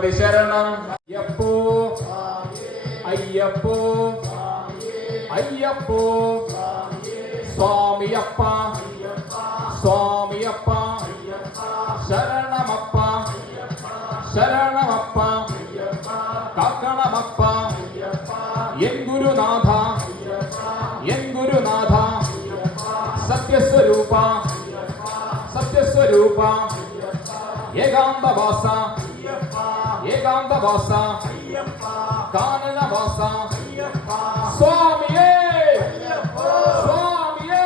ഗണപതി ശരണം. അയ്യപ്പോ അയ്യപ്പോ അയ്യപ്പോ സ്വാമിയപ്പ സ്വാമിയപ്പ ശരണമപ്പ ശരണമപ്പ കാക്കണമപ്പ എൻ ഗുരുനാഥ എൻ ഗുരുനാഥ സത്യസ്വരൂപ സത്യസ്വരൂപ ഏകാന്തവാസ ഏകാന്തവാസ കാനനവാസ സ്വാമിയേ സ്വാമിയേ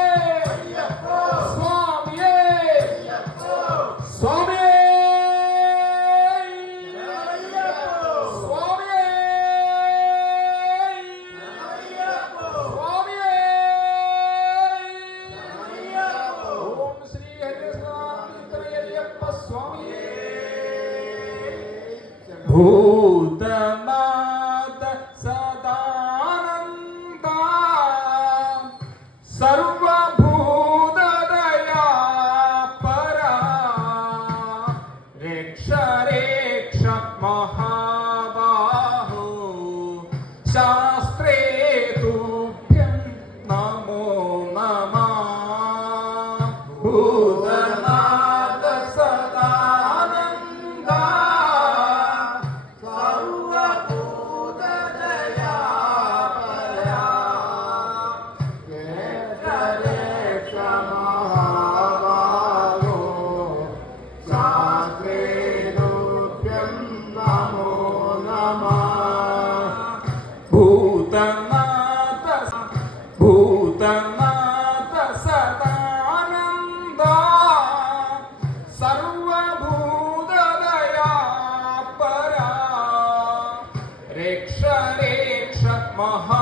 സ്വാമിയേ സ്വാമിയേ ഭൂതനാഥ സദാനന്ദ സർവഭൂതദയാ പരാ രക്ഷ രക്ഷ മഹാബാഹോ ശാസ്ത്രേ തുഭ്യം നമോ നമഃ. ഭൂതനാഥ സദാനന്ദ ഭൂതനാഥ ഭൂതനാഥ സദാനന്ദ സർവഭൂതദയാ പരാ രക്ഷ രക്ഷ മഹാ